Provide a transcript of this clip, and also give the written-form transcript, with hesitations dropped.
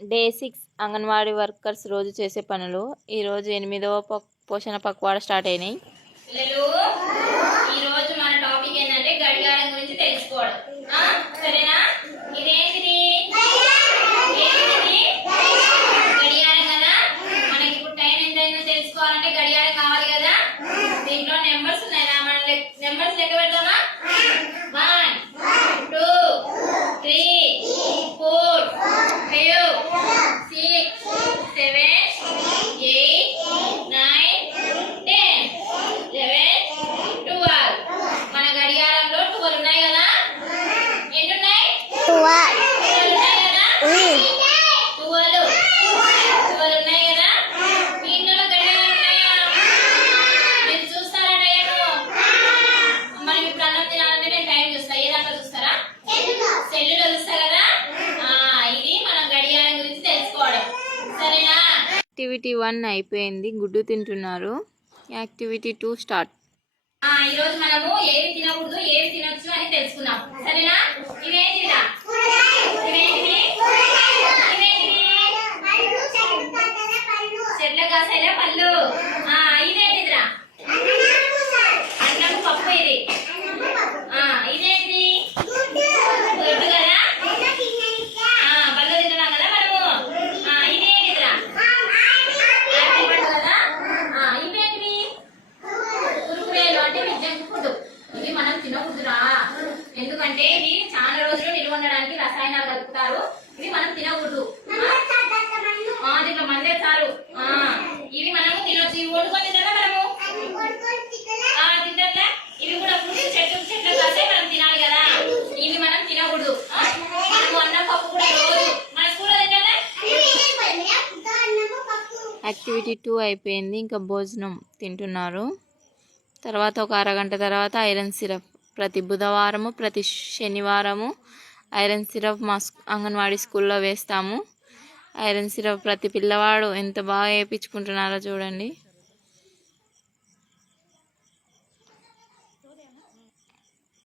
Day 6 anganwadi workers రోజు చేసే పనులు. ఈరోజు 8వ పోషణ పక్వాడ స్టార్ట్ అయినాయి. ఈరోజు మన టాపిక్ ఏంటంటే గడియారం గురించి తెలుసుకోవడం. సరేనా? ఇదేంటిది? గడియారం కదా. మనకి ఇప్పుడు టైం ఎంత అయిందో తెలుసుకోవాలంటే గడియారం కావాలి కదా. దీంట్లో నెంబర్స్ ఉన్నాయి. మన నెంబర్స్ లెక్క పెడదామా? 1 2 3 4 5 6 7 8 9 10 11 12. మన గడియారంలో 12 ఉన్నాయి కదా. ఎన్ని ఉన్నాయి? 12 ఉన్నాయి కదా. 12 ఉన్నాయి కదా. మీ ఇంట్లో గడియారం ఉన్నాయా? మీరు చూస్తారా టైం? మనం ఇప్పుడు అన్నం తినాలంటే నేను టైం చూస్తా. ఏ దాంట్లో చూస్తారా? సెల్లులో చూస్తా కదా. ఇది మనం గడియారం గురించి తెలుసుకోవడం. సరేనా? యాక్టివిటీ 1 అయిపోయింది, గుడ్డు తింటున్నారు. Activity 2 start. ఈరోజు మనము ఏవి తినకూడదు ఏవి తినొచ్చు అని తెలుసుకుందాం. సరేనా? ఇవేంటిదా? ఇవేంటిది? చెట్ల కాసైన పళ్ళు. ఇదేంటిదిరా? అన్నం పప్పు. ఇది ఇదేంటిది? గుడ్డు కదా. పళ్ళు తింటున్నాం కదా మనము. ఇదేంటిదిరా? యాపిల్ పండు కదా. ఇవేంటివి? కురుకురేలు అంటే జంక్ ఫుడ్. ఇవి మనం తినకూడదురా. ఎందుకంటే ఇవి చాలా రోజులు నిల్వ ఉండడానికి రసాయనాలు కలుపుతారు. ఇవి మనం తినకూడదు. దీంట్లో మందే చాలు. ఇవి మనము తినొచ్చు. ఇవి వండుకొని తింటారా మనము? తింటారా? ఇవి కూడా ఫ్రూట్స్ చెట్ల కాసే మనం తినాలి కదా. ఇవి మనం తినకూడదు. మనము అన్నం పప్పు కూడా రోజు మన స్కూల్లో తింటారా? యాక్టివిటీ 2 అయిపోయింది, ఇంకా భోజనం తింటున్నారు. తర్వాత ఒక అరగంట తర్వాత ఐరన్ సిరప్. ప్రతి బుధవారము ప్రతి శనివారము ఐరన్ సిరప్ మా అంగన్వాడీ స్కూల్లో వేస్తాము. ఐరన్ సిరప్ ప్రతి పిల్లవాడు ఎంత బాగా వేయించుకుంటున్నారో చూడండి.